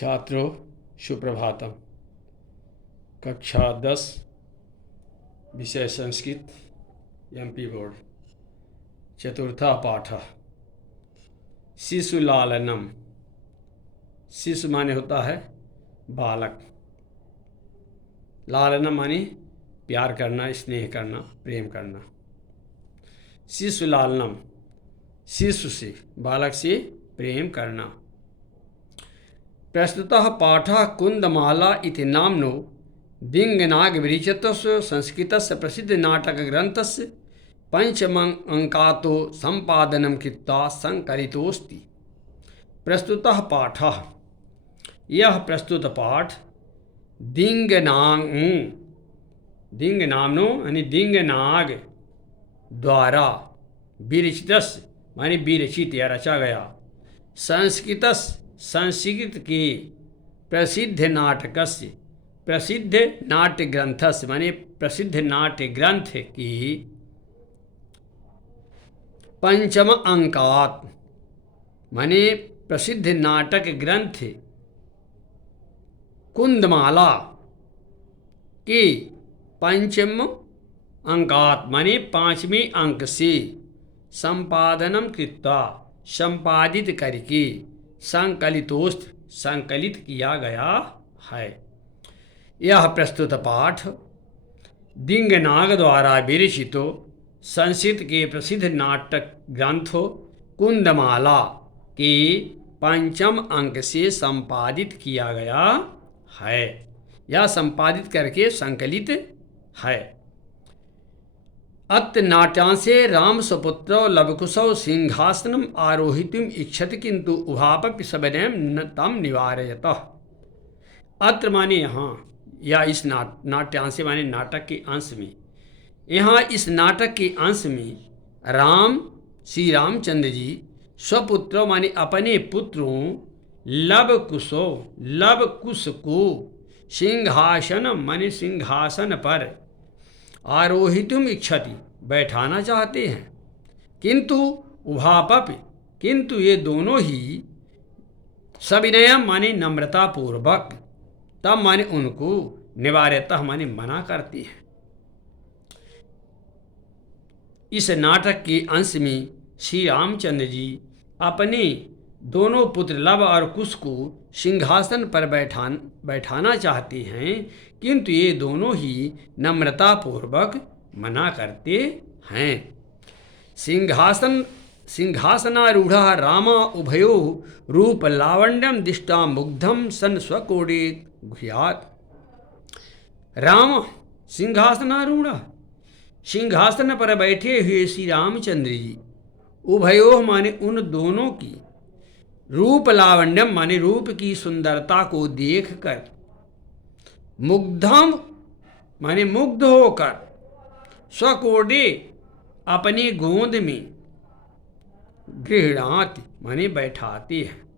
छात्रों सुप्रभातम। कक्षा 10 विषय संस्कृत एमपी बोर्ड चतुर्था पाठ शिशुलालनम। शिशु माने होता है बालक, लालनम माने प्यार करना, स्नेह करना, प्रेम करना। शिशुलालनम शिशु से, बालक से प्रेम करना। प्रस्तुतः पाठः कुन्दमाला इति नाम्नो दिङ्नागविरचितस्य संस्कृतस्य प्रसिद्धनाटकग्रन्थस्य पञ्चमअङ्कातो सम्पादनं कृत्वा संकलितोऽस्ति। प्रस्तुतः पाठः, यह प्रस्तुत पाठ दिङ्नाम्नो यानी दिङ्नाग द्वारा विरचितस्य माने विरचित या रचा गया, संस्कृत के प्रसिद्ध नाटकस्य, प्रसिद्ध नाट्य ग्रंथस्य माने प्रसिद्ध नाट्य ग्रंथ की पंचम अंकात माने प्रसिद्ध नाटक ग्रंथ कुंदमाला के पंचम अंकात माने पांचवें अंक से संपादनम कृत्वा संपादित करके संकलितोस्त संकलित किया गया है। यह प्रस्तुत पाठ दिङ्नाग द्वारा विरचितो संस्कृत के प्रसिद्ध नाटक ग्रंथों कुंदमाला के पंचम अंक से संपादित किया गया है। यह संपादित करके संकलित है। अत्र नाट्यांशे राम स्वपुत्रौ लवकुशौ सिंहासनम आरोहितुम इच्छति किंतु उभापपि सबनेम न तम निवारयतः। अत्र माने यहाँ, या इस नाट्यांश माने नाटक के अंश में, यहाँ इस नाटक के अंश में राम श्री रामचंद्र जी स्वपुत्रों माने अपने पुत्रों लवकुश को सिंहासन माने सिंहासन पर आरोहितुम इच्छति बैठाना चाहते हैं, किंतु उभापपि किंतु ये दोनों ही सविनयम माने नम्रता पूर्वक, तब माने उनको, निवार्यतः माने मना करते हैं। इस नाटक के अंश में श्री रामचंद्र जी अपने दोनों पुत्र लव और कुश को सिंहासन पर बैठाना चाहते हैं, किंतु ये दोनों ही नम्रता पूर्वक मना करते हैं। सिंहासनारूढ़ रामा उभयो रूप लावण्यम दृष्टा मुग्धम सन स्वकोड़े गुह्यात। राम सिंहासनारूढ़, सिंहासन पर बैठे हुए श्री रामचंद्र जी, उभयो माने उन दोनों की, रूप लावण्यम माने रूप की सुंदरता को देखकर, मुग्धम माने मुग्ध होकर, स्वकोडे अपनी गोंद में, गृह्णाति माने बैठाते हैं।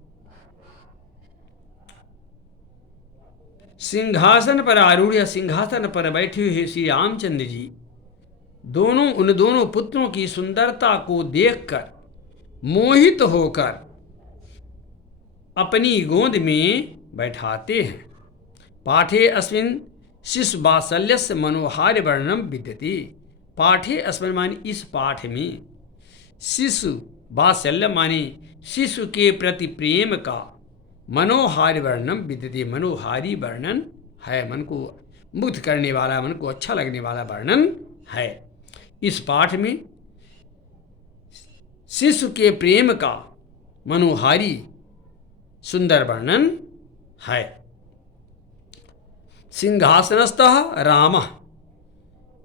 सिंहासन पर आरूढ़, सिंहासन पर बैठे हुए श्री रामचंद्र जी उन दोनों पुत्रों की सुंदरता को देखकर मोहित होकर अपनी गोंद में बैठाते हैं। पाठे अस्मिन् शिशु वात्सल्यस्य मनोहार्य वर्णनम विद्यते। पाठे अस्मिन् माने इस पाठ में, शिशु वात्सल्य माने शिशु के प्रति प्रेम का मनोहार्य वर्णनम विद्यते, मनोहारी वर्णन है, मन को मुग्ध करने वाला, मन को अच्छा लगने वाला वर्णन है। इस पाठ में शिशु के प्रेम का मनोहारी सुंदर वर्णन है। सिंहासनस्थः रामः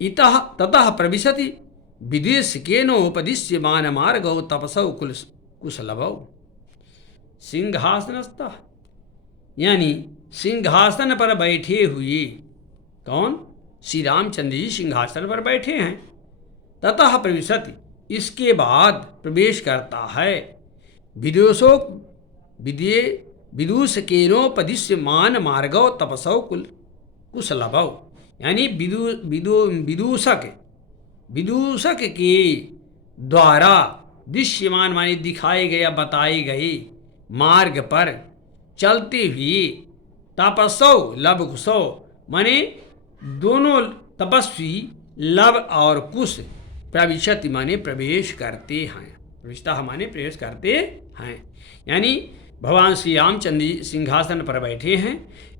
इतः ततः प्रविशति विदेशिकेनोपदिश्यमान मार्गौ तपसौ कुशलभौ। सिंहासनस्थः यानी सिंहासन पर बैठे हुए, कौन? श्री रामचंद्र जी सिंहासन पर बैठे हैं। ततः प्रविशति इसके बाद प्रवेश करता है, विदूषकेनोपदिश्यमान मार्गौ तपसौ कुशलभौ यानी विदूषक के द्वारा दृश्यमान माने दिखाए गए, बताए गए मार्ग पर चलते हुए, तपस्सौ लव कुशौ माने दोनों तपस्वी लव और कुश प्रविशति माने प्रवेश करते हैं, प्रविष्टा माने प्रवेश करते हैं, यानी भगवान श्री रामचंद्र जी सिंहासन पर बैठे हैं।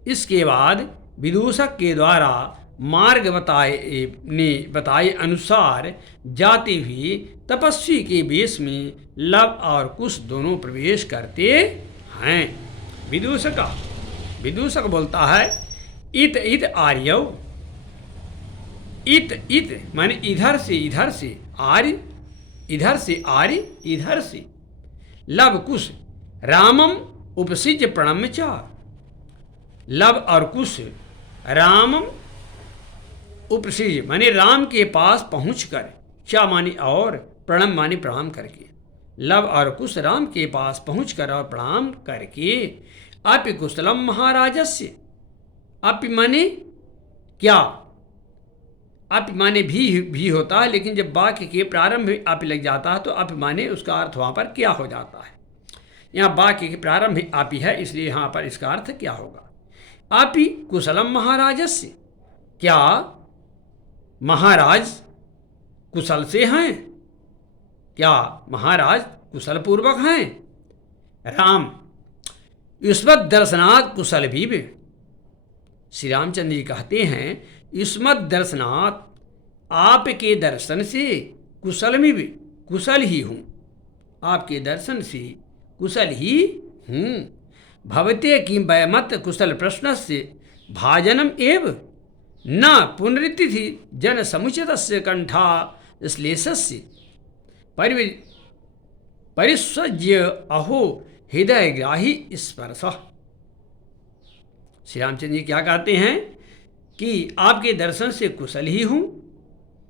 इसके बाद विदूषक के द्वारा मार्ग बताए अनुसार जाते हुए तपस्वी के वेश में लव और कुश दोनों प्रवेश करते हैं। विदूषक बोलता है इत इत आर्यौ, इत माने इधर से आर्य, इधर से आर्य, इधर से लव कुश रामम उपसिज्य प्रणम्य च, लव और कुश रामम उपसिज्य माने राम के पास पहुंचकर, चा माने और, प्रणम माने प्रणाम करके, लव और कुश राम के पास पहुंचकर और प्रणाम करके, अपि कुशलम महाराजस्य, अपि माने क्या, अपि माने भी होता है, लेकिन जब वाक्य के प्रारंभ में अपि लग जाता है तो अपि माने उसका अर्थ वहाँ पर क्या हो जाता है। यहाँ वाक्य के प्रारंभ में अपि है, इसलिए यहाँ पर इसका अर्थ क्या होगा, अपि कुशलम महाराजस्य, क्या महाराज कुशल से हैं, क्या महाराज कुशल पूर्वक हैं। राम युष्मत् दर्शनात् कुशल भी, श्री रामचंद्र जी कहते हैं युष्मत् दर्शनात्, आपके दर्शन से कुशल में भी कुशल ही हूँ, आपके दर्शन से कुशल ही हूँ। भवते किं वयमत कुशल प्रश्नस्य भाजनम एव न पुनरितिथि जन समुचितस्य कंठा श्लेषस्य परिस्वज्य अहो हृदयग्राही स्पर्श। श्री रामचंद्र जी क्या कहते हैं कि आपके दर्शन से कुशल ही हूँ।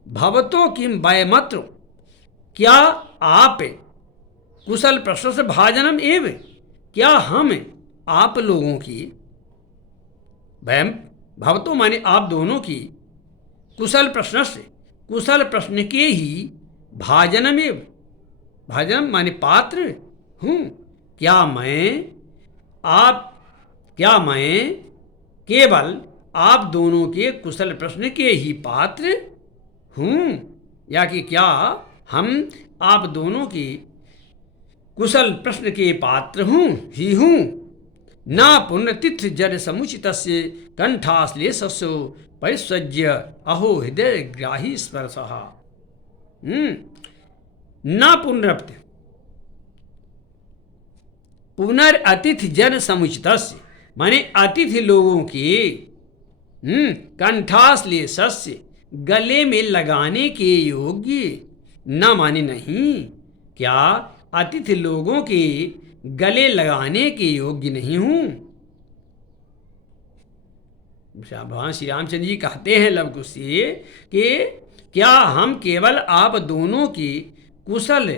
भवतो किम वयमत्र, क्या आप कुशल प्रश्न से भाजनम एव, क्या हम आप लोगों की, वयम भवतो माने आप दोनों की, कुशल प्रश्न से कुशल प्रश्न के ही भाजनम एव, भाजनम माने पात्र हूँ, क्या मैं केवल आप दोनों के कुशल प्रश्न के ही पात्र हूँ, या कि क्या हम आप दोनों की कुशल प्रश्न के पात्र ही हूँ। न पुनर्तिथि जन समुचितस्य कंठाश्लेषस्य परिस्वज्य अहो हृदय ग्राही स्पर्शः। न पुनरप्ति पुनरअतिथि जन समुचितस्य माने अतिथि लोगों के कंठाश्लेषस्य गले में लगाने के योग्य, न माने नहीं, क्या अतिथि लोगों के गले लगाने के योग्य नहीं हूँ। भगवान श्री रामचंद्र जी कहते हैं लव कुश से कि क्या हम केवल आप दोनों की कुशल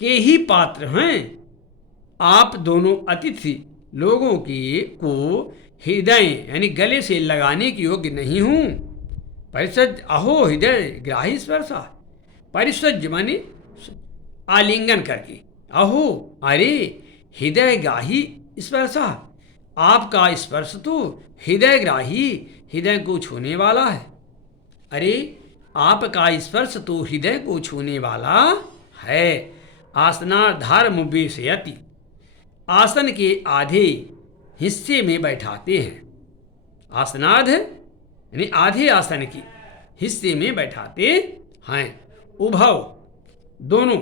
के ही पात्र हैं, आप दोनों अतिथि लोगों की को हृदय यानी गले से लगाने के योग्य नहीं हूँ। परिसज अहो हृदय ग्राही स्पर्शा, परिसज माने आलिंगन करके, अहो अरे हृदय ग्राही स्पर्शा, आपका स्पर्श तो हृदय ग्राही हृदय को छूने वाला है। अरे आपका स्पर्श तो हृदय को छूने वाला है। आसनाधार मुवेशयति, आसन के आधे हिस्से में बैठाते हैं। आसनाध यानी आधे आसन के हिस्से में बैठाते हैं। उभव दोनों,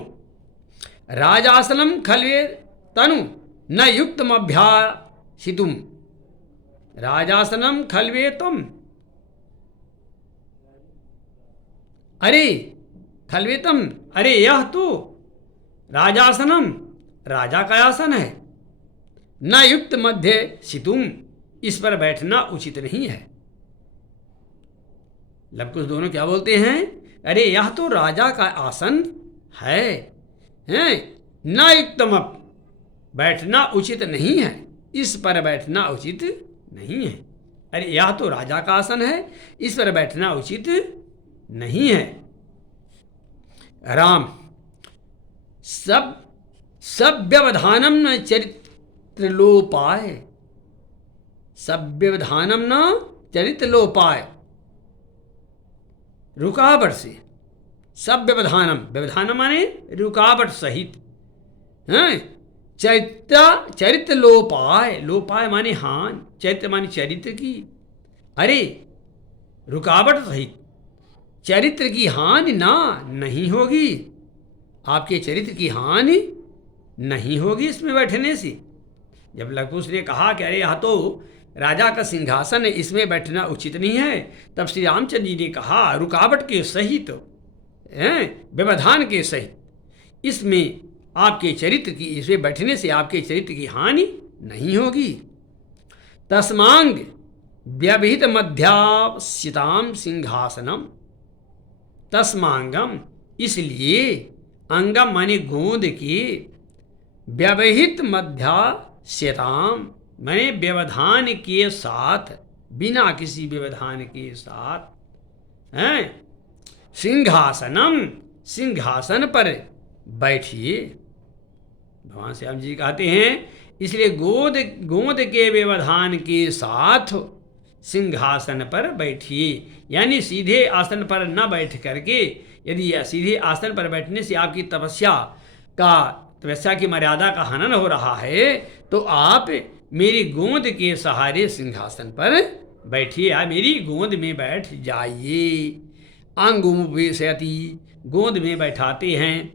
राजासनम खल्वे तनु न युक्तमभ्यासितुम, राजासनम खल्वे तम, अरे खल्वेतम, अरे यह तो राजासनम राजा का आसन है, न युक्त मध्य सितुम, इस पर बैठना उचित नहीं है। लवकुश दोनों क्या बोलते हैं, अरे यह तो राजा का आसन है, न युक्तम, बैठना उचित नहीं है, इस पर बैठना उचित नहीं है। अरे यह तो राजा का आसन है, इस पर बैठना उचित नहीं है। राम सब व्यवधानम न चरित्र लोपाय, सब व्यवधानम न चरित्र लोपाय, रुकावट से, सब व्यवधानम, व्यवधानम माने रुकावट सहित, हैं, चरित्र लोपाय, लोपाय माने हान, चरित्र माने चरित्र की, अरे रुकावट सहित चरित्र की हानि ना नहीं होगी, आपके चरित्र की हानि नहीं होगी इसमें बैठने से। जब लवकुश ने कहा कि अरे यह तो राजा का सिंहासन है, इसमें बैठना उचित नहीं है, तब श्री रामचंद्र जी ने कहा रुकावट के सहित, व्यवधान के सहित, इसमें आपके चरित्र की, इसमें बैठने से आपके चरित्र की हानि नहीं होगी। तस्मांग व्यवहित मध्यास्यताम सिंहासनम, तस्मांगम इसलिए, अंगम माने गोंद के, व्यवहित मध्यास्यताम माने व्यवधान के साथ, बिना किसी व्यवधान के साथ, हैं, सिंहासनम सिंहासन पर बैठिए। भगवान श्याम जी कहते हैं इसलिए गोंद के व्यवधान के साथ सिंहासन पर बैठिए, यानी सीधे आसन पर न बैठ करके, यदि सीधे आसन पर बैठने से आपकी तपस्या की मर्यादा का हनन हो रहा है, तो आप मेरी गोंद के सहारे सिंहासन पर बैठिए, या मेरी गोंद में बैठ जाइए। अंगुमुपवेशयति, गोंद में बैठाते हैं।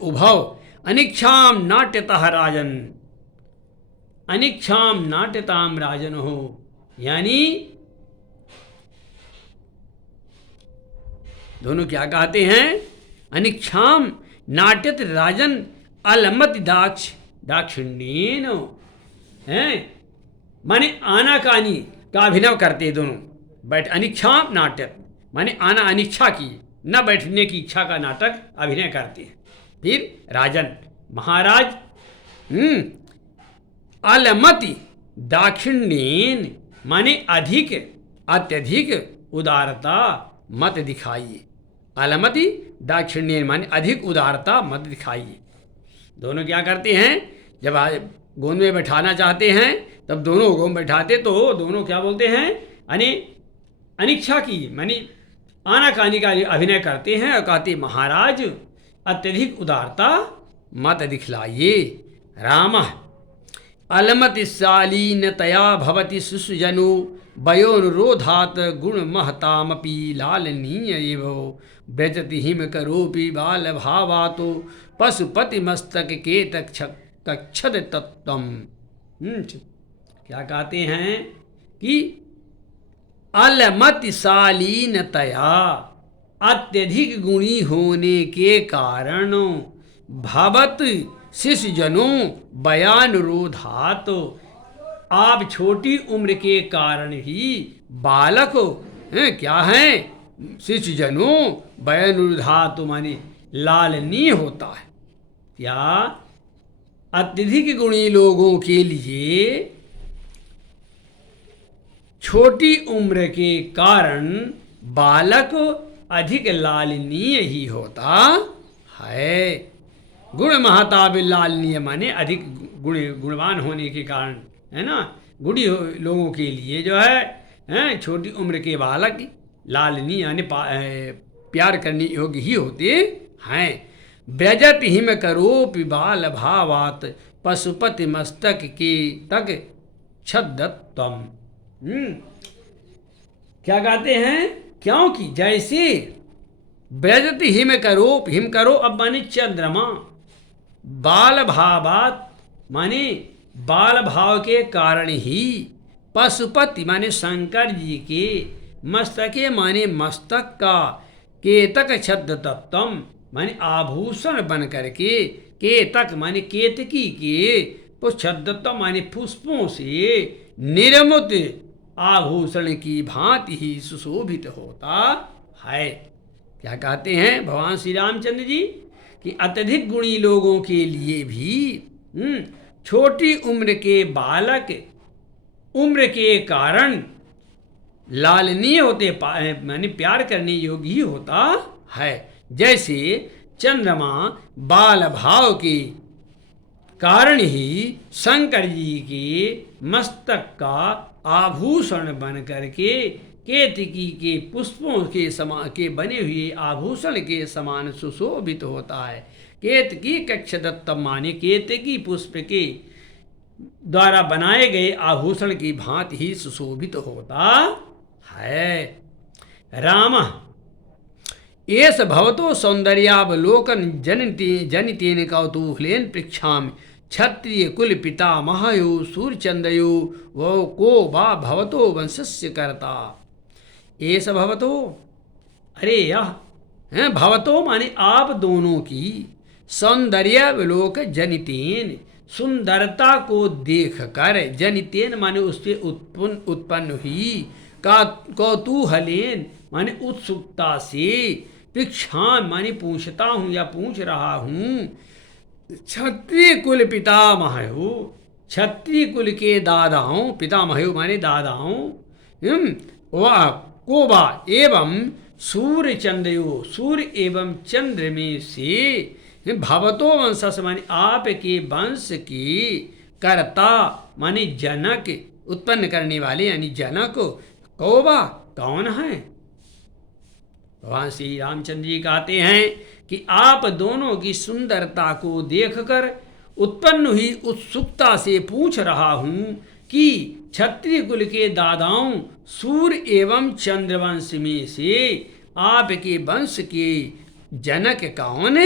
उभव अनिक्षाम नाट्यतः राजन, अनिक्षाम नाट्यताम राजन हो, यानी दोनों क्या कहते हैं, अनिक्षाम नाट्यत राजन अलमत दाक्षिण्येन, हैं, माने आनाकानी का अभिनव करते दोनों बैठ, अनिक्षाम नाट्यत माने आना अनिच्छा की, न बैठने की इच्छा का नाटक अभिनय करते हैं। फिर राजन महाराज, अलमति दाक्षिण्येन माने अधिक अत्यधिक उदारता मत दिखाइए, अलमति दाक्षिण्येन माने अधिक उदारता मत दिखाइए। दोनों क्या करते हैं, जब गोंद में बैठाना चाहते हैं तब दोनों गोंद बैठाते, तो दोनों क्या बोलते हैं, अनिच्छा की मानी आनाकानी का अभिनय करते हैं और कहते महाराज अत्यधिक उदारता मत दिखलाइए। राम अलमतिशालीनतया भवति शिशुजनु वयोनुरोधात् गुण महतामपि लालनीय एव व्रजति हिम करोपि बाल भावातो पशुपति मस्तक के तक्षद तत्वम। क्या कहते हैं कि अलमतिशालीनतया अत्यधिक गुणी होने के कारण भवत शिशुजनों वयानुरोधात, आप छोटी उम्र के कारण ही बालक हैं, क्या हैं, शिशुजनों वयानुरोधात माने लालनीय होता है। क्या अत्यधिक गुणी लोगों के लिए छोटी उम्र के कारण बालक अधिक लालनीय ही होता है। गुण महताब लालनीय माने अधिक गुणवान होने के कारण, है ना, गुणी लोगों के लिए जो है छोटी उम्र के बालक लालनीय यानी प्यार करने योग्य ही होते हैं। व्रजत हिम करोपि बाल भावात पशुपति मस्तक के तक छद्दत्वम। क्या कहते हैं, क्योंकि जैसे व्रजत हिम करोप, हिम करो अब माने चंद्रमा, बाल भावात माने बाल भाव के कारण ही, पशुपति माने शंकर जी के, मस्तके माने मस्तक का, केतक छद्द तत्वम माने आभूषण बन करके, केतक माने केतकी के, छद्दत्व माने पुष्पों से निर्मित आभूषण की भांति ही सुशोभित होता है। क्या कहते हैं भगवान श्री रामचंद्र जी कि अत्यधिक गुणी लोगों के लिए भी छोटी उम्र के बालक उम्र के कारण लालनीय होते, माने प्यार करने योग्य ही होता है। जैसे चंद्रमा बाल भाव के कारण ही शंकर जी के मस्तक का आभूषण बन करके केतकी के पुष्पों के बने हुए आभूषण के समान सुशोभित होता है। केतकी कक्षदत्तम माने केतकी पुष्प के द्वारा बनाए गए आभूषण की भांति ही सुशोभित होता है। राम एस भवतो सौंदर्यावलोकन जनितेन कौतूहलेन पृच्छामि क्षत्रिय कुल पितामहयो सूर्यचंद्रयो वो को वा भवतो वंशस्य कर्ता। एस भवतो, अरे यह है भवतो माने आप दोनों की, सौंदर्यावलोक जनितेन सुंदरता को देख कर, जनितेन माने उससे उत्पन्न हुई, का कौतूहलेन माने उत्सुकता से, पृच्छा माने पूछता हूँ या पूछ रहा हूँ, क्षत्रिय कुल पितामहयो, क्षत्रिय कुल के दादाओं, पितामहयो माने दादाओं, वह कोबा एवं सूर्य चंद्रयो, सूर्य एवं चंद्र में से, भवतो वंश माने आपके वंश की, कर्ता माने जनक, उत्पन्न करने वाले यानी जनक, कोबा कौन है। भगवान श्री रामचंद्र जी कहते हैं कि आप दोनों की सुंदरता को देखकर उत्पन्न हुई उत्सुकता से पूछ रहा हूँ कि क्षत्रिय कुल के दादाओं सूर्य एवं चंद्रवंश में से आपके वंश के जनक कौन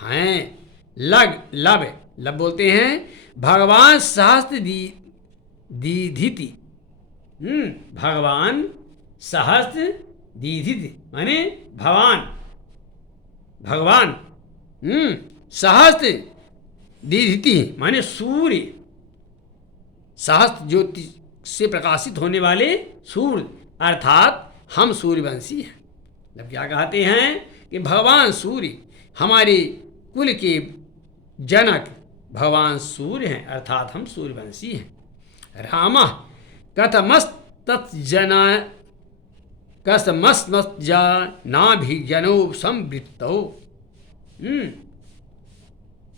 हैं। लब बोलते हैं भगवान सहस्त्र दीधिति, भगवान सहस्त्र दीधिति माने भगवान सहस्त्र दीधिति माने सूर्य, सहस्त्र ज्योति से प्रकाशित होने वाले सूर्य, अर्थात हम सूर्यवंशी हैं। मतलब क्या कहते हैं कि भगवान सूर्य हमारे कुल के जनक भगवान सूर्य हैं, अर्थात हम सूर्यवंशी हैं। राम कथमस्तजना कसमस्मज्जनाभिजनो संवृत्तो,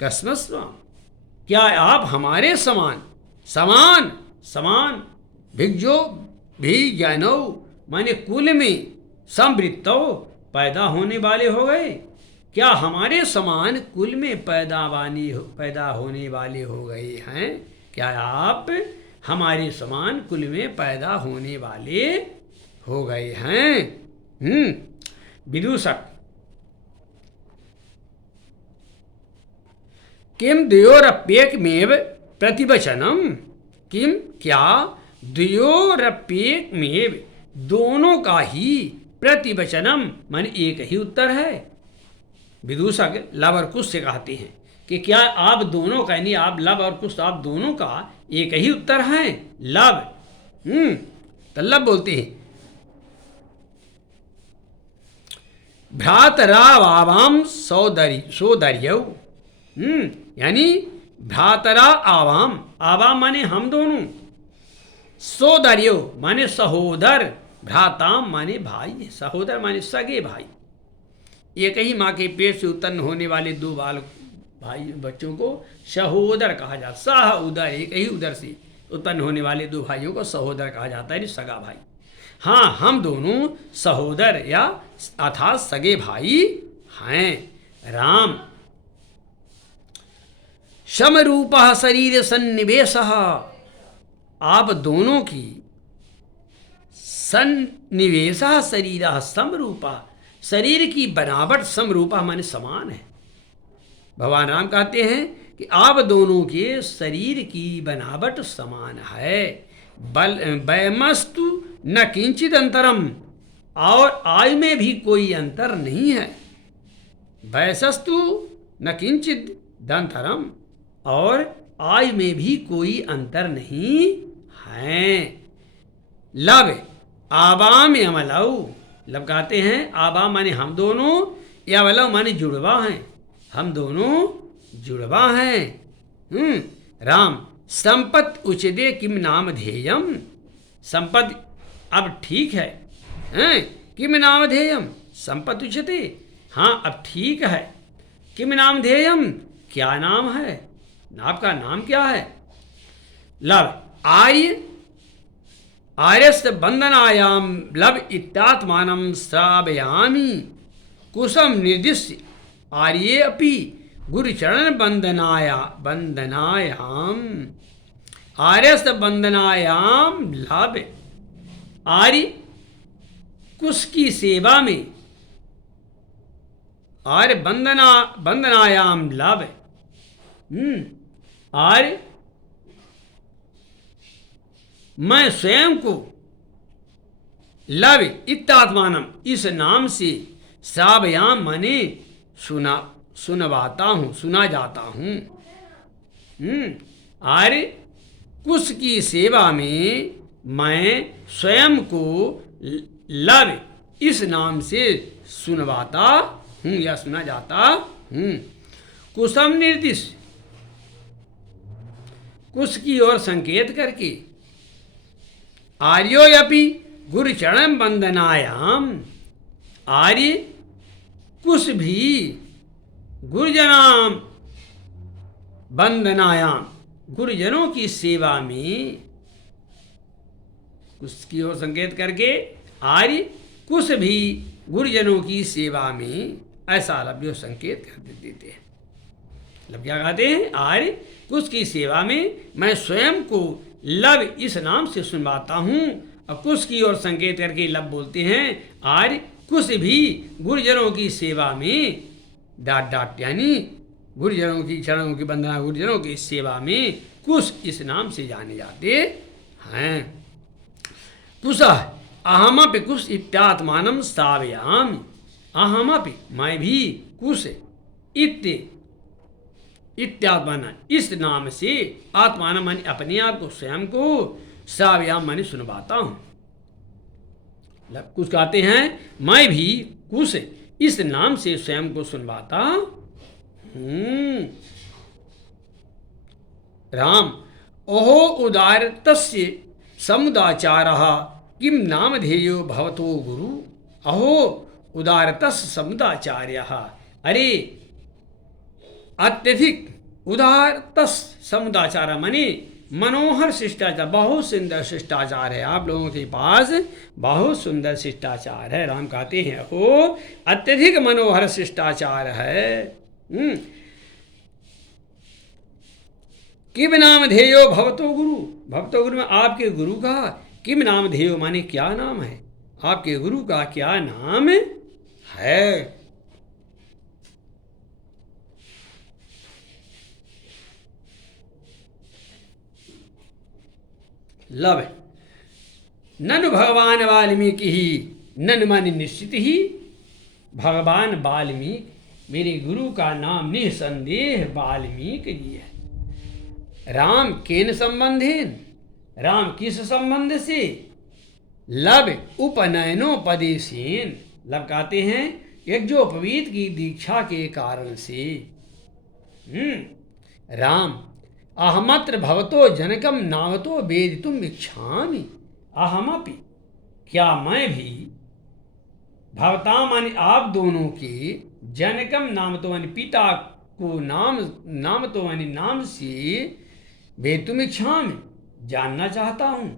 कसमस्व क्या आप हमारे समान भिज्जो भी जनो माने कुल में, संवृत्तो पैदा होने वाले हो गए, क्या हमारे समान कुल में पैदा होने वाले हो गए हैं। क्या आप हमारे समान कुल में पैदा होने वाले हो गए हैं। विदूषक किम द्वयोरप्येकमेव प्रतिवचनम, किम क्या द्वयोरप्येकमेव दोनों का ही, प्रतिवचनम माने एक ही उत्तर है। विदूषक लव और कुश से कहते हैं कि क्या आप दोनों का, यानी आप लव और कुश आप दोनों का एक ही उत्तर है। लव तो लव बोलते हैं भ्रातरावाम सोदर्यौ, यानी भ्रातरा आवाम माने हम दोनों, सोदर्यो माने सहोदर, भ्राताम माने भाई, सहोदर माने सगे भाई। एक ही माँ के पेट से उत्पन्न होने वाले दो भाई बच्चों को सहोदर कहा जाता, सह उदर, एक ही उदर से उत्पन्न होने वाले दो भाइयों को सहोदर कहा जाता है, सगा भाई। हाँ, हम दोनों सहोदर या अर्थात सगे भाई हैं। राम समरूपः शरीर सन्निवेशः, आप दोनों की सन्निवेशः शरीरः समरूपः, शरीर की बनावट समरूपा माने समान है। भगवान राम कहते हैं कि आप दोनों के शरीर की बनावट समान है। वयमस्तु न किंचित अंतरम, और आयु में भी कोई अंतर नहीं है। वयसस्तु न किंचित दंतरम, और आयु में भी कोई अंतर नहीं है। लव आवाम यमलौ, लब कहते हैं आवाम माने हम दोनों, यमलौ माने जुड़वा हैं, हम दोनों जुड़वा हैं। राम संपत उचिदे किम नाम ध्येयम, संपत अब ठीक है, किम नाम ध्येयम, संपत उचिते, हाँ अब ठीक है, किम नाम ध्येयम क्या नाम है, आपका नाम क्या है? लब आर्य आर्यस्त बंधनायाम लब इत्यात्मानं श्रावयामि कुशम निर्दिश्य आर्ये अपि गुरुचरण बंधनायाम आर्यस्त बंधनायाम लब आर्य कुश की सेवा में आर्य बंधनायाम लब आर्य मैं स्वयं को लब इत्यात्मानम इस नाम से श्रावयाम माने सुनवाता हूँ, सुना जाता हूँ। आर्य कुश की सेवा में मैं स्वयं को लब इस नाम से सुनवाता हूँ या सुना जाता हूँ। कुशम निर्दिष्ट कुश की ओर संकेत करके आर्योयपि गुरुचरण बंदनायाम आर्य कुश भी गुरुजनाम बंदनायाम गुरुजनों की सेवा में कुश की ओर संकेत करके आर्य कुश भी गुरुजनों की सेवा में ऐसा लव्य संकेत कर देते हैं। लब क्या कहते हैं? आर्य कुश की सेवा में मैं स्वयं को लब इस नाम से सुनवाता हूँ और कुश की ओर संकेत करके लब बोलते हैं। आर्य कुश भी गुरुजनों की सेवा में डाट यानी गुरुजनों की चरणों की वंदना गुरुजनों की सेवा में कुश इस नाम से जाने जाते हैं। कुशः अहमपि कुश इत्यात्मानं श्रावयामि अहमपि मैं भी कुश इत्यात्माना इस नाम से आत्मान माने अपने आप को स्वयं को श्रावयाम माने सुनवाता हूँ। कुछ कहते हैं मैं भी कुश इस नाम से स्वयं को सुनवाता हूँ। राम ओहो उदारतस्य समुदाचारः किम नामधेयो भवतो गुरु अहो उदारतस्य समुदाचार्यः। अरे अत्यधिक उदारतस समुदाचार माने मनोहर शिष्टाचार, बहुत सुंदर शिष्टाचार है आप लोगों के पास, बहुत सुंदर शिष्टाचार है। राम कहते हैं ओ अत्यधिक मनोहर शिष्टाचार है। किम नाम धेयो भवतो गुरु, भवतो गुरु में आपके गुरु का किम नाम धेयो माने क्या नाम है, आपके गुरु का क्या नाम है। लब ननु भगवान वाल्मीकि ही ननु माने निश्चित ही भगवान वाल्मीकि मेरे गुरु का नाम निसंदेह वाल्मीकि जी है। राम केन संबंधेन, राम किस संबंध से, लब उपनयनोपदेशेन, लब कहते हैं यज्ञोपवीत की दीक्षा के कारण से। राम अहमत्र भवतो जनकम नावतो वेदितुम इच्छामि अहमपि क्या मैं भी भवता माने आप दोनों के जनकम नाम तो माने पिता को नाम तो माने नाम से वेदितुम इच्छामि जानना चाहता हूँ।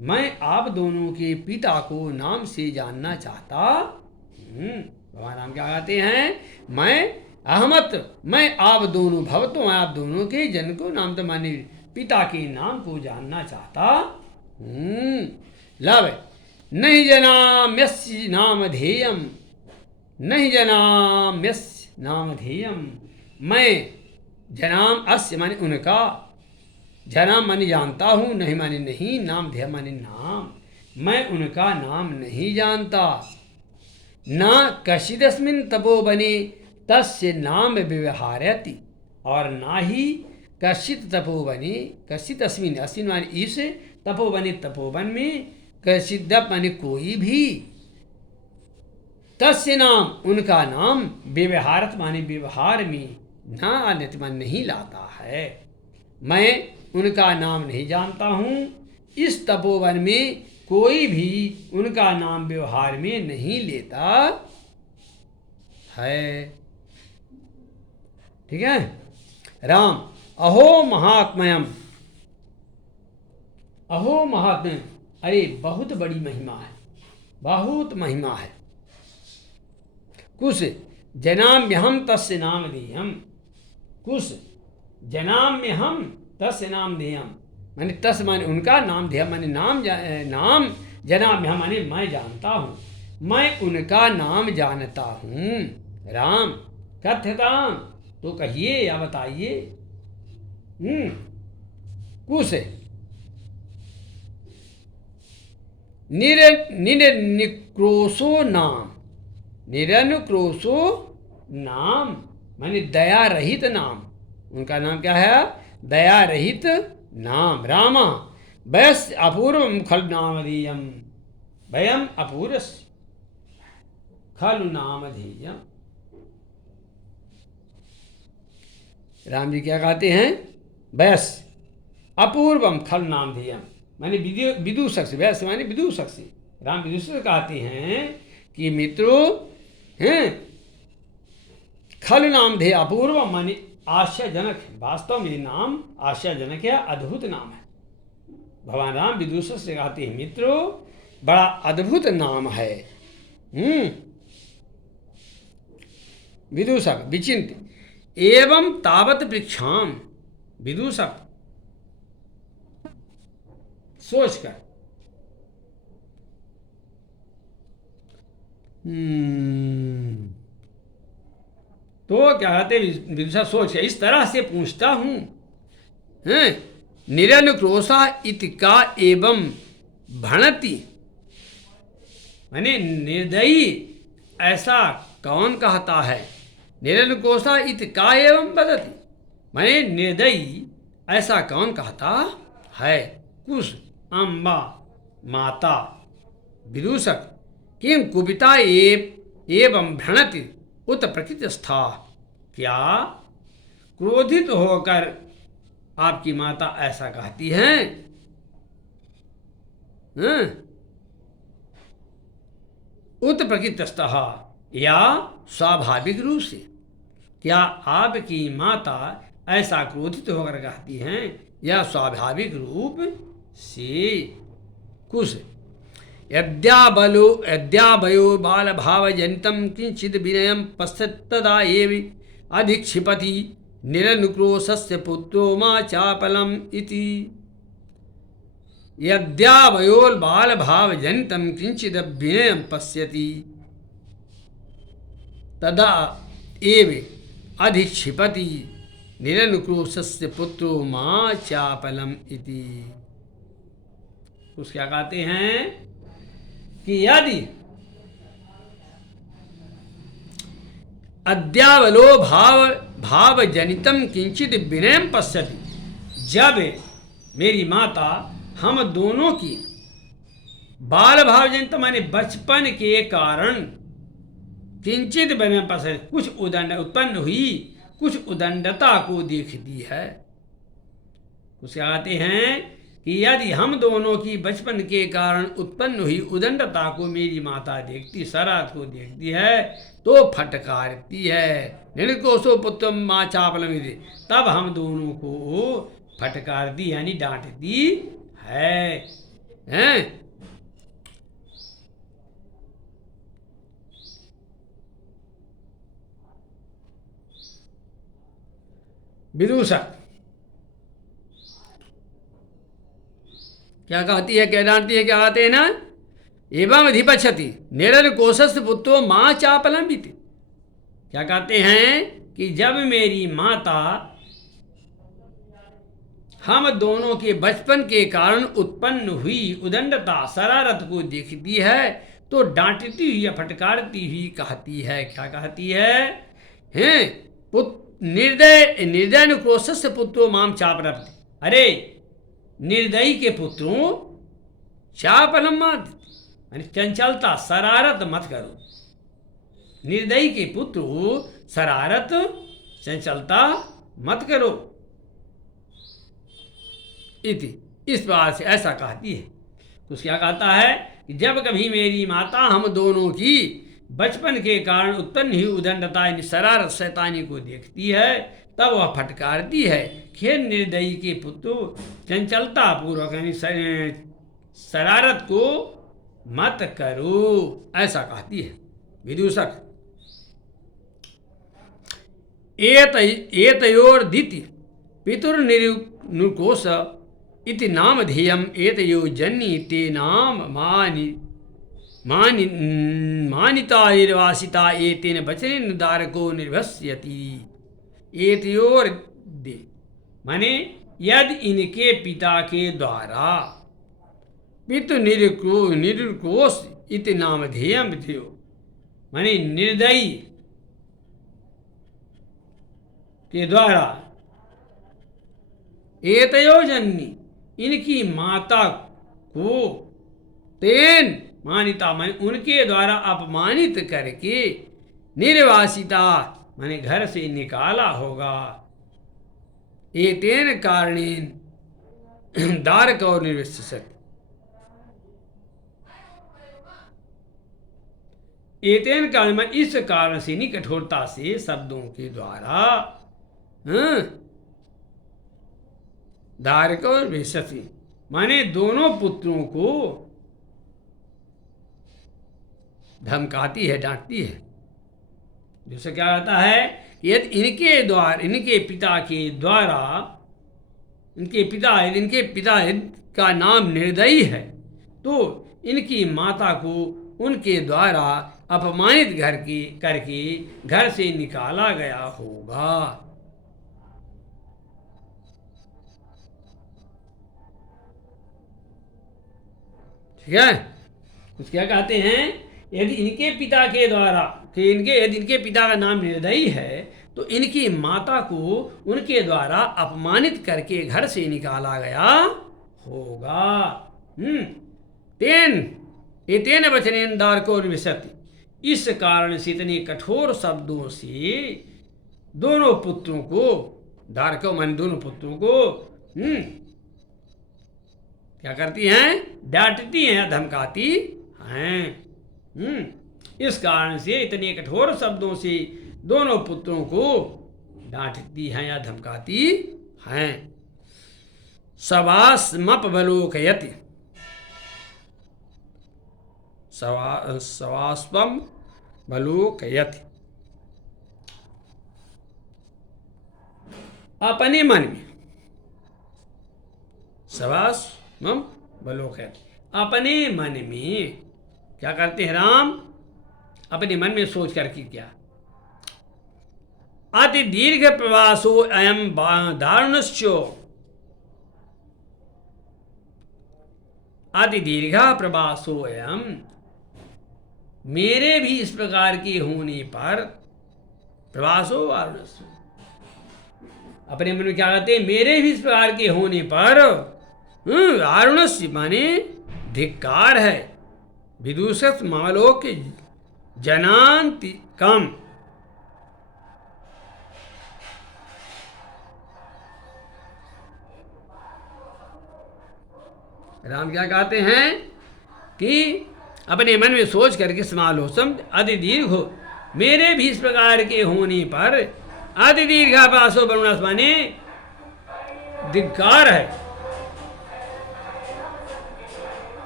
मैं आप दोनों के पिता को नाम से जानना चाहता हूँ। भगवान राम क्या कहते हैं मैं अहमत मैं आप दोनों भवतों आप दोनों के जन को नाम तो माने पिता के नाम को जानना चाहता हूँ। लब नहीं जनाम्यस्य नामधेयम, नहीं जनाम्यस्य नामधेयम, मैं जनाम अस्य माने उनका, जनाम माने जानता हूँ, नहीं माने नहीं, नाम धेय माने नाम, मैं उनका नाम नहीं जानता। न कशिदस्मिन् तपोवने तस्य नाम व्यवहारयति, और ना ही कश्चित तपोवने, कश्चित अस्मिन अस्मिन माने इस तपोवने तपोवन में, कश्चित माने कोई भी, तस्य नाम उनका नाम व्यवहारत माने व्यवहार में, ना अन्यत माने नहीं लाता है। मैं उनका नाम नहीं जानता हूँ, इस तपोवन में कोई भी उनका नाम व्यवहार में नहीं लेता है। ठीक है। राम अहो महात्म्यम, अहो महात्म्यम, अरे बहुत बड़ी महिमा है, बहुत महिमा है। कुछ जनाम्य हम तस्य नाम देयम, कुछ जनाम्य हम तस्य नाम देयम, माने तस माने उनका, नाम देयम माने नाम जनाम्य हम माने मैं जानता हूँ, मैं उनका नाम जानता हूँ। राम कथ्यताम, तो कहिए या बताइए। कुछ निरनुक्रोशो नाम, निरनुक्रोशो नाम माने दया रहित नाम, उनका नाम क्या है? दया रहित नाम। रामा वयस अपूर्वम खलु नामधेयम, वयम अपूर्वस खलु नामधेयम। राम जी क्या कहते हैं? वयस अपूर्वम खलु नामधेयम माने विदूषक से, वैसे माने विदूषक से, राम विदूषक कहते हैं कि मित्रों हैं खल नाम धे अपूर्व माने आश्चर्यजनक है, वास्तव में नाम आश्चर्यजनक है, अद्भुत नाम है। भगवान राम विदूषक से कहते हैं मित्रों बड़ा अद्भुत नाम है। विदूषक विचिंत एवं तावत वृक्षाम, विदूषक सोचकर, तो क्या कहते विदूषक सोच, इस तरह से पूछता हूं, निरनुक्रोशा इति का एवं भणति माने निर्दयी ऐसा कौन कहता है? निरनुक्रोशा इति का एवं वदति माने निर्दयी ऐसा कौन कहता है? कुश अम्बा माता विदूषक किम कुपिता एवं भ्रणति उत प्रकृतिस्था, क्या क्रोधित होकर आपकी माता ऐसा कहती हैं? उत प्रकृतिस्था या स्वाभाविक रूप से, क्या आपकी माता ऐसा क्रोधित होकर कहती हैं या स्वाभाविक रूप से? कुछ यद्यावयो बाल भाव जनितम किंचित विनयम पश्यत्तदा एव अधिक्षिपति निरनुक्रोशस्य पुत्रो मा चापलम इति। यद्यावयो बाल भाव जनितम किंचित विनयम पश्यति तदा एव अधिक्षिपति निरनुक्रोशस्य पुत्रो मा चापलम इति। उस क्या कहते हैं कि यदि अद्यावलो भाव जनितम किंचित विनयम पश्यति, जब मेरी माता हम दोनों की बाल भाव जनित माने बचपन के कारण किंचित विनयम पश्यति कुछ उदंड उत्पन्न हुई, कुछ उदंडता को देखती है। उसे कहते हैं कि यदि हम दोनों की बचपन के कारण उत्पन्न हुई उदंडता को मेरी माता देखती, शरारत को देखती है तो फटकारती है। निरनुक्रोशो पुत्र मां चापलम, तब हम दोनों को फटकारती यानी डांटती है। विदूषक क्या कहती है, क्या डांटती है, क्या कहते हैं ना? एवं अधिपक्षति निरनुक्रोशस्य पुत्रो मां चापलम बीते, क्या कहते हैं कि जब मेरी माता हम दोनों के बचपन के कारण उत्पन्न हुई उदंडता शरारत को देखती है तो डांटती हुई या फटकारती हुई कहती है। क्या कहती है? निर्दयनुक्रोशस्य पुत्रो माम चापलम, अरे निर्दयी के पुत्रों चापलम मत, चंचलता शरारत मत करो। निर्दयी के पुत्रों शरारत चंचलता मत करो। इति इस प्रकार से ऐसा कहती है। तो क्या कहता है कि जब कभी मेरी माता हम दोनों की बचपन के कारण उत्पन्न हुई उदंडता शरारत शैतानी को देखती है तब वह फटकारती है, खेर निर्दयी के पुत्र, चंचलता पूर्वक यानी शरारत को मत करो, ऐसा कहती है विदूषक। एतयोर्दिति पितुर्निरुकोश इति नामधेयम् एतयो जन्नि ते नाम मानिता निर्वासिता एतेन वचनेन दारको निर्भस्यति। एतयोर माने यद इनके पिता के द्वारा पितु निरुकोश इति नामधेयम् माने निर्दयी के द्वारा एतयो जन्नी इनकी माता को तेन मानिता माने उनके द्वारा अपमानित करके निर्वासिता माने घर से निकाला होगा। एतेन कारणेन दारक और निर्विशत एतेन कारण में इस कारण से नहीं कठोरता से शब्दों के द्वारा दारक और विशति माने दोनों पुत्रों को धमकाती है, डांटती है। जिससे क्या होता है कि यदि इनके पिता के द्वारा इनके पिता का नाम निर्दयी है तो इनकी माता को उनके द्वारा अपमानित करके घर से निकाला गया होगा। ठीक है, कुछ क्या कहते हैं, यदि इनके पिता के द्वारा यदि इनके पिता का नाम निर्दयी है तो इनकी माता को उनके द्वारा अपमानित करके घर से निकाला गया होगा। तेन वचनेन दारको निर्विशति, इस कारण से इतने कठोर शब्दों से दोनों पुत्रों को दारको मान दोनों पुत्रों को क्या करती हैं, डांटती हैं, धमकाती हैं। इस कारण से इतने कठोर शब्दों से दोनों पुत्रों को डांटती हैं या धमकाती हैं। सवास्मपवलोकयति सवास्वम बलोकयति, अपने मन में सवास्वम बलोकयति, अपने मन में क्या करते हैं राम, अपने मन में सोच करके क्या, अति दीर्घ प्रवासो अयम दारुणश्चो, अति दीर्घा प्रवासो अयम, मेरे भी इस प्रकार के होने पर प्रवासो दारुणश्चो, अपने मन में क्या कहते हैं, मेरे भी इस प्रकार के होने पर दारुणस्य माने धिक्कार है, विदूषक मालोक जनांति कम, राम क्या कहते हैं कि अपने मन में सोच करके समालोचन अति दीर्घ हो, मेरे भी इस प्रकार के होने पर अति दीर्घा पासो वरुणस माने धिक्कार है,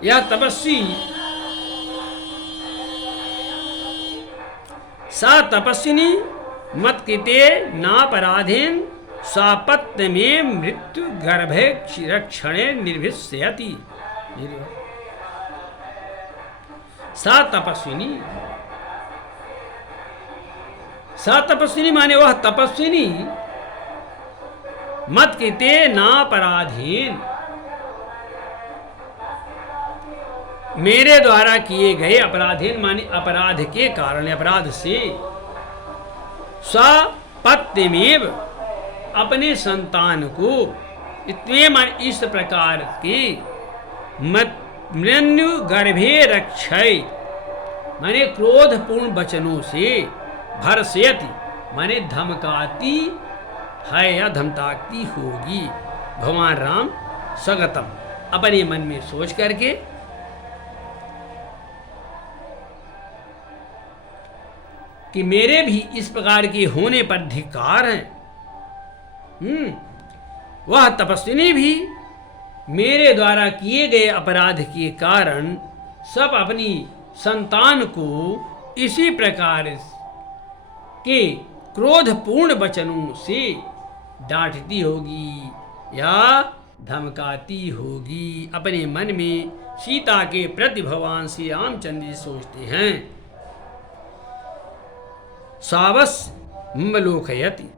यह तपस्वी सा तपस्विनी मत कृते नापराधेन सापत्य में मृत्यु गर्भे क्षीरक्षणे निर्भिष्यति। सा तपस्विनी माने वह तपस्विनी मत कृते नापराधीन, मेरे द्वारा किए गए अपराधीन माने अपराध के कारण, अपराध से, स्वपत्यमेव अपने संतान को, इतने मान इस प्रकार के मृत्यु गर्भे रक्षय माने क्रोधपूर्ण वचनों से, भरसयति माने धमकाती है या धमकाती होगी, भगवान राम स्वगतम अपने मन में सोच करके कि मेरे भी इस प्रकार के होने पर धिक्कार है, वह तपस्विनी भी मेरे द्वारा किए गए अपराध के कारण सब अपनी संतान को इसी प्रकार के क्रोधपूर्ण वचनों से डांटती होगी या धमकाती होगी। अपने मन में सीता के प्रति भगवान श्री रामचंद्र जी सोचते हैं, सावस मलोकयति,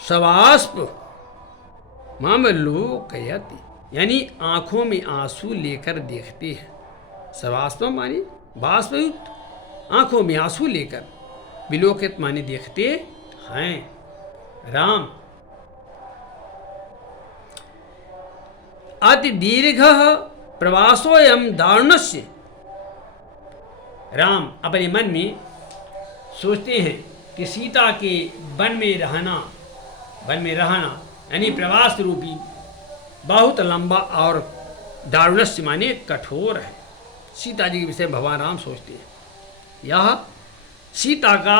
सवास्प मामलोकयति, यानी आंखों में आंसू लेकर देखते हैं। सवास्प माने बाष्पयुक्त, आंखों में आंसू लेकर, विलोकित माने देखते हैं। राम अति दीर्घ प्रवासोयम दारुणस्य, राम अपने मन में सोचते हैं कि सीता के वन में रहना यानी प्रवास रूपी बहुत लंबा और दारुणस्य माने कठोर है। सीता जी के विषय भगवान राम सोचते हैं, यह सीता का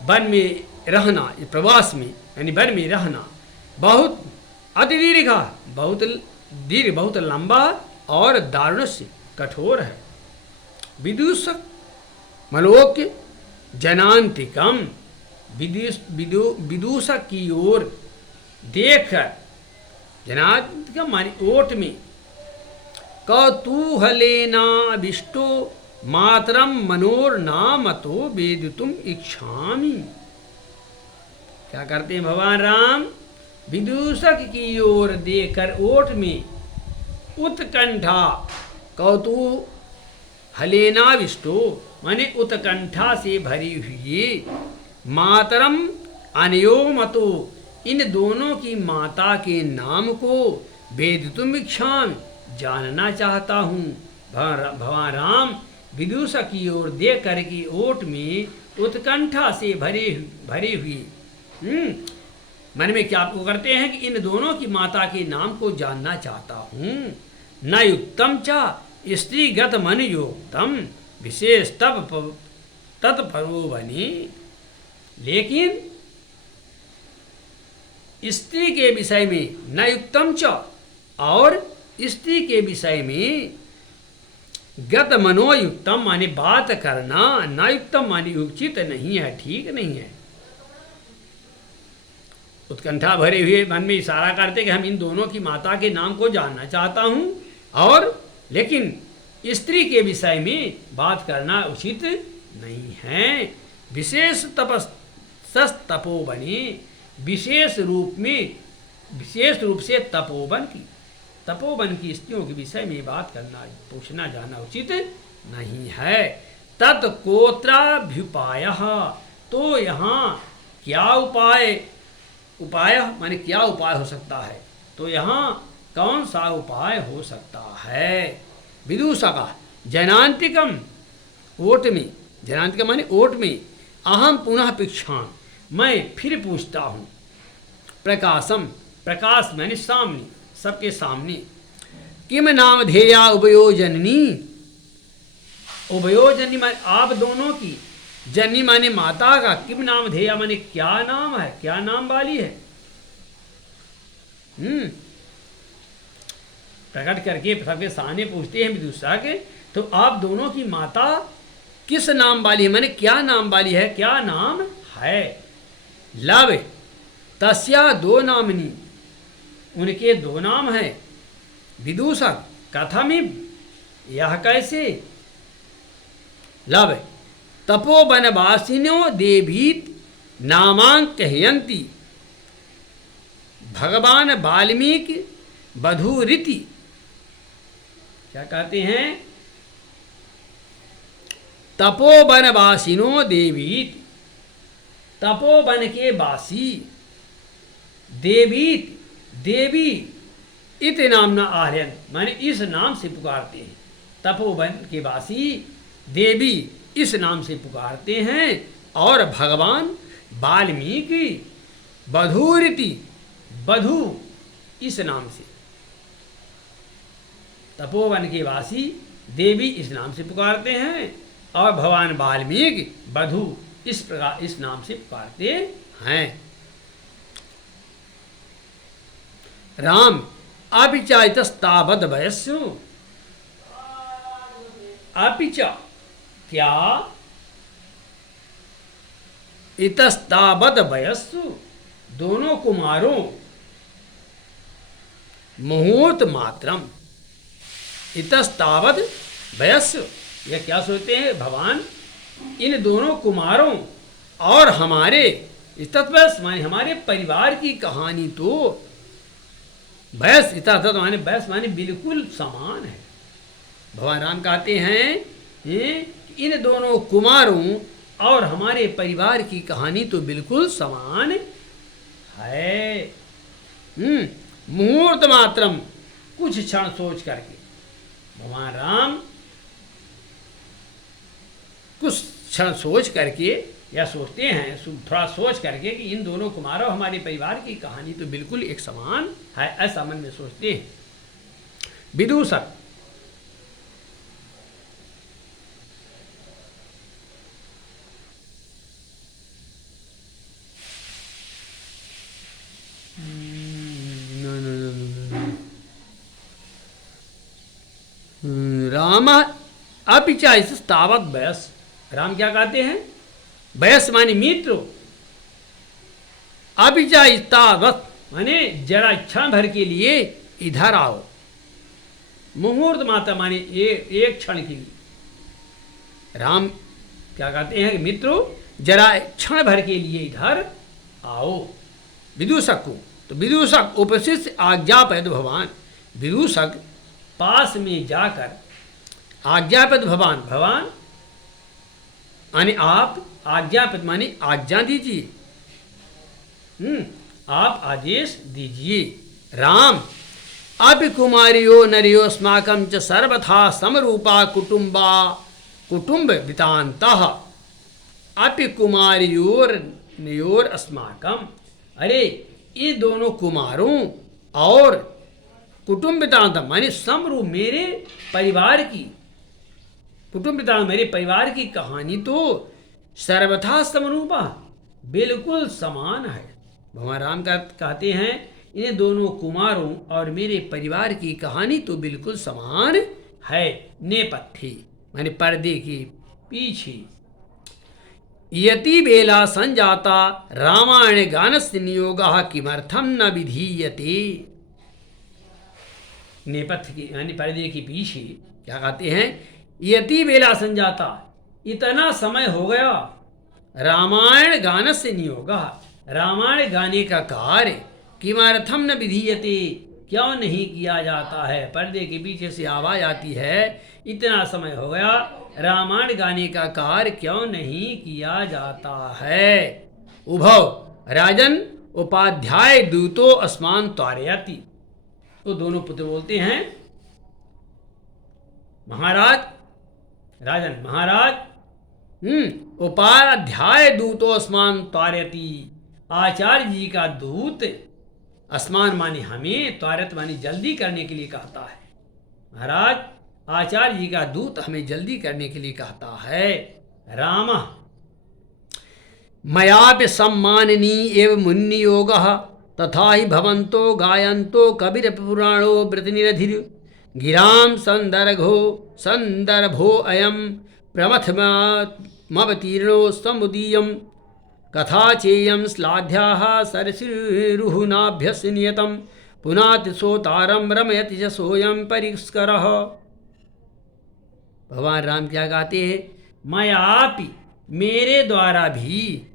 वन में रहना, प्रवास में यानी वन में रहना बहुत अति दीर्घ, बहुत लंबा और दारुणस्य कठोर है। विदूषक मलोक्य जनांतिकम, विदूषक की ओर देखकर, जनांतिकम मानी ओट में, कौतूहलेनाविष्टो मातरम मनोर्नामतो वेदितुम इच्छामि। क्या करते हैं भगवान राम? विदूषक की ओर देखकर ओट में उत्कंठा, कौतूहलेनाविष्टो माने उत्कंठा से भरी हुई, मातरम अनयोमतो इन दोनों की माता के नाम को वेदितुम इच्छामि जानना चाहता हूँ। भगवान राम विदूषक की ओर देख कर की ओट में उत्कंठा से भरे हुए मन में क्या आपको करते हैं कि इन दोनों की माता के नाम को जानना चाहता हूँ। न युक्तम चा स्त्रीगत मन योक्तम विशेष तत्परो बनी, लेकिन स्त्री के विषय में न युक्तम च, और स्त्री के विषय में गत मनोयुक्तम माने बात करना, न युक्तम माने उचित नहीं है, ठीक नहीं है। उत्कंठा भरे हुए मन में इशारा करते कि हम इन दोनों की माता के नाम को जानना चाहता हूँ, और लेकिन स्त्री के विषय में बात करना उचित नहीं है। विशेष तपोबनी, विशेष रूप से तपोवन की स्त्रियों के विषय में बात करना, पूछना जाना उचित नहीं है। तत्कोत्राभ्युपाय, तो यहाँ क्या उपाय माने क्या उपाय हो सकता है, तो यहाँ कौन सा उपाय हो सकता है। विदूषका जनांतिकम, ओट में, जनांतिकम माने ओट में, अहम पुनः पृच्छाम मैं फिर पूछता हूँ। प्रकाशम, प्रकाश माने सामने, सबके सामने। किम नाम धेया उभयोजननी, उभयोजननी माने आप दोनों की, जननी माने माता का, किम नाम धेया माने क्या नाम है, क्या नाम वाली है। प्रकट करके सबके सामने पूछते हैं विदूषा के, तो आप दोनों की माता किस नाम वाली है, माने क्या नाम वाली है, क्या नाम है। लव तस्या दो नामनी, उनके दो नाम हैं। विदूषक कथमिव, यह कैसे। लव तपोवनवासिनो देवीत नामांकयन्ति, भगवान वाल्मीकि बधूरिति। क्या कहते हैं, तपोवनवासिनो देवीत, तपोवन के वासी, देवीत देवी, इत नामना आर्यन माने इस नाम से पुकारते हैं। तपोवन के वासी देवी इस नाम से पुकारते हैं, और भगवान वाल्मीकि बधूरिति, बधू इस नाम से, तपोवन के वासी देवी इस नाम से पुकारते हैं, और भगवान वाल्मीकि बधू इस प्रकार इस नाम से पुकारते हैं। राम अपिचाइतस्तावद वयस्सु, अपिच क्या, इतस्तावद वयस्सु दोनों कुमारों, मुहूर्त मात्रम, इतस्तावद वयस्सु यह क्या सोचते हैं भगवान, इन दोनों कुमारों और हमारे इतवयस माने हमारे परिवार की कहानी तो वयस इतत माने वयस माने बिल्कुल समान है। भगवान राम कहते हैं इन दोनों कुमारों और हमारे परिवार की कहानी तो बिल्कुल समान है। मुहूर्त मात्रम कुछ क्षण सोच करके भगवान राम कुछ क्षण सोच करके या सोचते हैं, थोड़ा सोच करके कि इन दोनों कुमारों हमारे परिवार की कहानी तो बिल्कुल एक समान है, ऐसा मन में सोचते हैं। विदूषक राम अपिचाइतस्तावद वयस, राम क्या कहते हैं, वयस माने मित्र, अपिचाइतस्तावद माने जरा क्षण भर के लिए इधर आओ, मुहूर्त मात्र माने एक क्षण के लिए। राम क्या कहते हैं कि मित्रों जरा क्षण भर के लिए इधर आओ। विदूषक को तो विदूषक उपस्थित आज्ञापित भगवान, विदूषक पास में जाकर आज्ञापित भगवान, भगवान यानी आप, आज्ञापित माने आज्ञा दीजिए, आप आदेश दीजिए। राम अपि कुमारियो नरियो अस्माकं च सर्वथा समरूपा कुटुंब वितांतः, अपि कुमारियोर नयोर अस्माकं, अरे ये दोनों कुमारों और कुटुंबितांत माने समरूप मेरे परिवार की, कुटुंबितांत मेरे परिवार की कहानी तो सर्वथा समरूपा बिल्कुल समान है। भगवान राम कहते हैं इन दोनों कुमारों और मेरे परिवार की कहानी तो बिल्कुल समान है। नेपथ्य माने पर्दे के पीछे। यति बेला संजाता रामायण गानस्य नियोगः किमर्थम न विधीयते, नेपथ्य की यानी पर्दे के पीछे क्या कहते हैं, यति बेला संजाता इतना समय हो गया, रामायण गानस्य नियोगः रामायण गाने का कार्य, किमर्थम न विधीयते क्यों नहीं किया जाता है, पर्दे के पीछे से आवाज आती है इतना समय हो गया रामायण गाने का कार्य क्यों नहीं किया जाता है। उभव राजन उपाध्याय दूतो अस्मान त्वारयति, तो दोनों पुत्र बोलते हैं महाराज, राजन महाराज उपाध्याय दूतो अस्मान त्वारयति, आचार्य जी का दूत अस्मान माने हमें, त्वारत माने जल्दी करने के लिए कहता है। महाराज आचार्य जी का दूत हमें जल्दी करने के लिए कहता है। राम मयापि सम्माननी एव मुनियोगः तथा ही भवन्तो गायन्तो कबीर पुराणो व्रतनिरधिर गिराम संदर्भो अयम प्रमथमवतीर्णो समुदीयम कथा चेयम श्लाघ्याः सरसिरुहुनाभ्यस्य नियतम पुनातिशोतारम रमयति च सोयम परिष्करः। भगवान राम क्या कहते हैं, मयापि मेरे द्वारा भी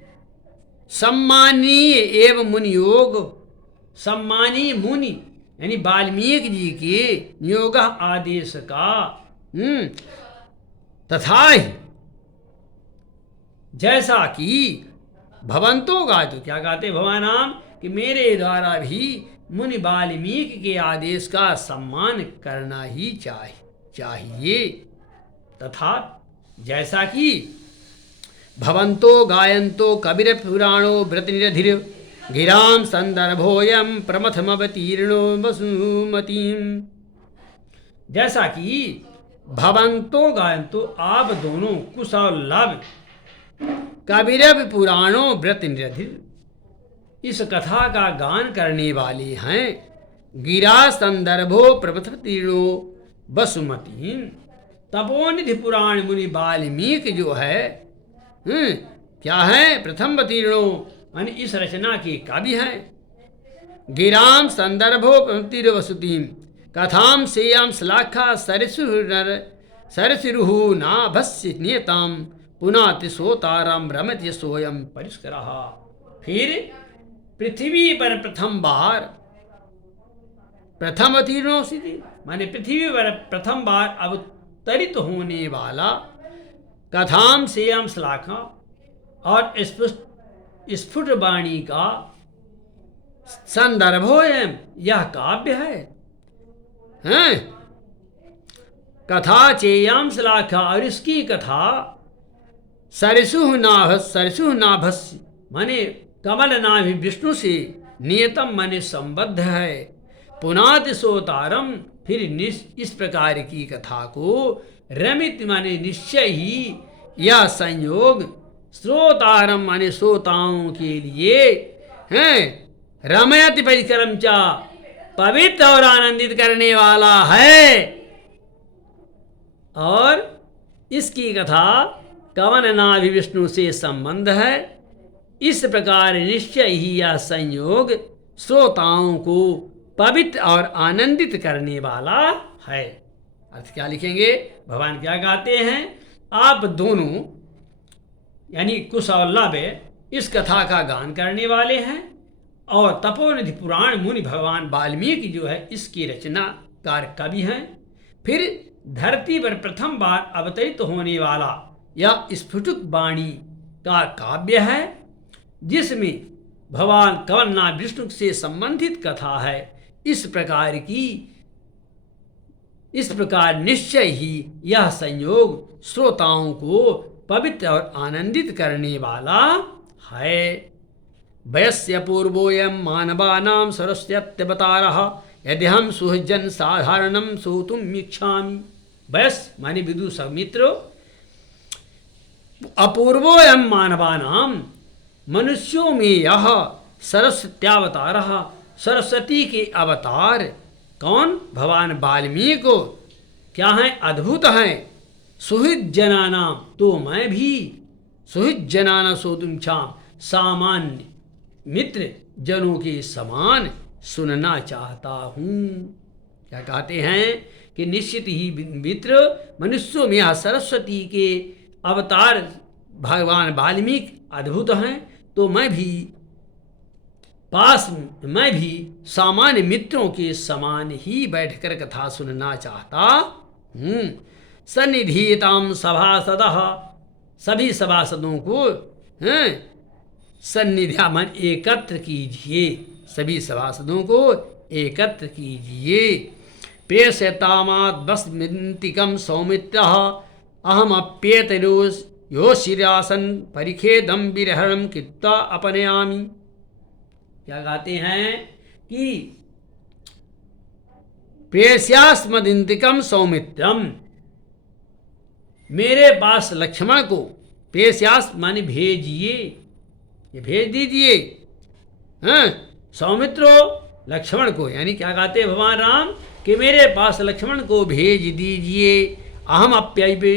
सम्मानीय एवं मुनि योग, सम्मानीय मुनि यानी वाल्मीकि जी के नियोग आदेश का तथा ही जैसा कि भवंतो गा, तो क्या कहते भगवान राम कि मेरे द्वारा भी मुनि वाल्मीकि के आदेश का सम्मान करना ही चाहिए, तथा जैसा कि भवंतो गायन्तो कबीर पुराणो व्रतनिरधिर गिराम संदर्भोयम प्रमथमवतीर्णो वसुमतीम, जैसा कि भवंतो गायन्तो आप दोनों कुशल कबीरव पुराणों व्रत निरधिर। इस कथा का गान करने वाले हैं गिरा संदर्भो प्रपथतीर्णो वसुमती। तपोनिधि पुराण मुनि वाल्मीकि जो है क्या है, प्रथम अवतीर्णो यानी इस रचना के कवि हैं। गिराम संदर्भो प्रपथतीर्णो वसुती कथाम सेयम श्लाखा सरसिरुहु नाभस्य नियताम पुनाति सोताराम रमत सोयम परिष्करः। फिर पृथ्वी पर प्रथम बार प्रथम अवतीर्णों से माने पृथ्वी पर प्रथम बार अवतरित होने वाला कथाम सेयम श्लाखा और स्फुट वाणी का संदर्भ हो, यह काव्य है। हैं? कथा चेयम श्लाखा और इसकी कथा सरसुह नाभस्य माने कमल नाभि विष्णु से नियतम माने संबद्ध है। पुनात सोतारम फिर इस प्रकार की कथा को रमित माने निश्चय ही यह संयोग श्रोतारम माने श्रोताओं के लिए हैं रमयति परिकरम चा पवित्र और आनंदित करने वाला है। और इसकी कथा कवन नाभि विष्णु से संबंध है। इस प्रकार निश्चय ही यह संयोग श्रोताओं को पवित्र और आनंदित करने वाला है। अर्थ क्या लिखेंगे, भगवान क्या कहते हैं, आप दोनों यानी कुश और लव इस कथा का गान करने वाले हैं और तपोनिधि पुराण मुनि भगवान वाल्मीकि जो है इसकी रचनाकार कवि हैं। फिर धरती पर प्रथम बार अवतरित होने वाला यह स्फुटुक वाणी का काव्य है जिसमें भगवान कवलनाभ विष्णु से संबंधित कथा है। इस प्रकार निश्चय ही यह संयोग श्रोताओं को पवित्र और आनंदित करने वाला है। वयस्य पूर्वोयम मानवानां सरस्वत्यवतारः यद्यहं सुहृजन साधारणं श्रोतुम् इच्छामि। वयस माने विदुषक मित्रो, अपूर्वोयम मानवानां मनुष्यों में यह सरस्वत्यावतारः सरस्वती के अवतार कौन, भगवान वाल्मीकि को क्या हैं, अद्भुत हैं। सुहृद जनाना तो मैं भी सुहृद जनाना सोतुम छाम सामान्य मित्र जनों के समान सुनना चाहता हूँ। क्या कहते हैं कि निश्चित ही मित्र मनुष्यों में यह सरस्वती के अवतार भगवान वाल्मीकि अद्भुत हैं, तो मैं भी सामान्य मित्रों के समान ही बैठकर कथा सुनना चाहता हूँ। सन्निधीताम सभासदः सभी सभासदों को सन्निध्या मन एकत्र कीजिए, सभी सभासदों को एकत्र कीजिए। प्रेषयतामात् वस्मिन्तिकं सौमित्रः अहम अप्येतरोस् योशिरासन परिखेदम विरहणम कृत्वा अपनयामि। क्या कहते हैं कि प्रेष्यास्मदिन्तिकम सौमित्रम, मेरे पास लक्ष्मण को, प्रेष्यास माने भेजिए, ये भेज दीजिए, सौमित्रो लक्ष्मण को, यानी क्या कहते हैं भगवान राम कि मेरे पास लक्ष्मण को भेज दीजिए। अहम अप्ययिबे,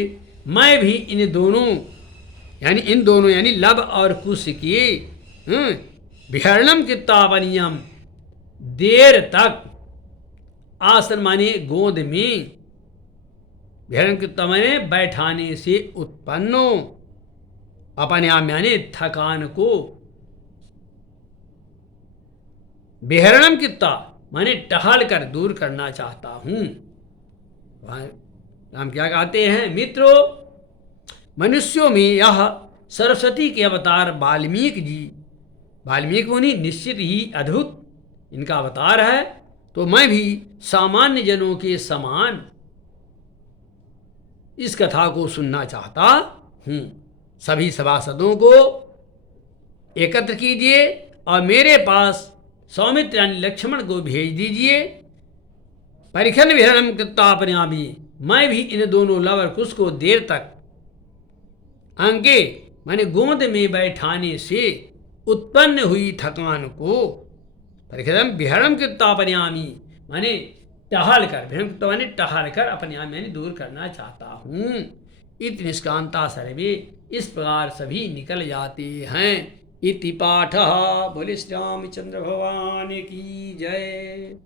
मैं भी इन दोनों यानी लव और कुश की विहरणम कृत्वावनियम, देर तक आसन माने गोद में, विहरण कृत्वा माने बैठाने से उत्पन्नो, अपन्याम यानी थकान को, विहरणम कृत्वा माने टहल कर दूर करना चाहता हूँ। राम क्या कहते हैं, मित्रों मनुष्यों में यह सरस्वती के अवतार वाल्मीकि मुनि निश्चित ही अद्भुत इनका अवतार है, तो मैं भी सामान्य जनों के समान इस कथा को सुनना चाहता हूँ। सभी सभासदों को एकत्र कीजिए और मेरे पास सौमित्र यानी लक्ष्मण को भेज दीजिए। परिखन विहरणम कृत्वापन्यामि, मैं भी इन दोनों लव और कुश को देर तक अंगे माने गोद में बैठाने से उत्पन्न हुई थकान को परिखदम विहरम कृतापन्यामी, माने टहल कर, विहरम कृत्वा माने टहल कर अपने आप मैंने दूर करना चाहता हूँ। इत निष्कांता सर्वे, इस प्रकार सभी निकल जाते हैं। इति पाठ। बोले श्री रामचंद्र भगवान की जय।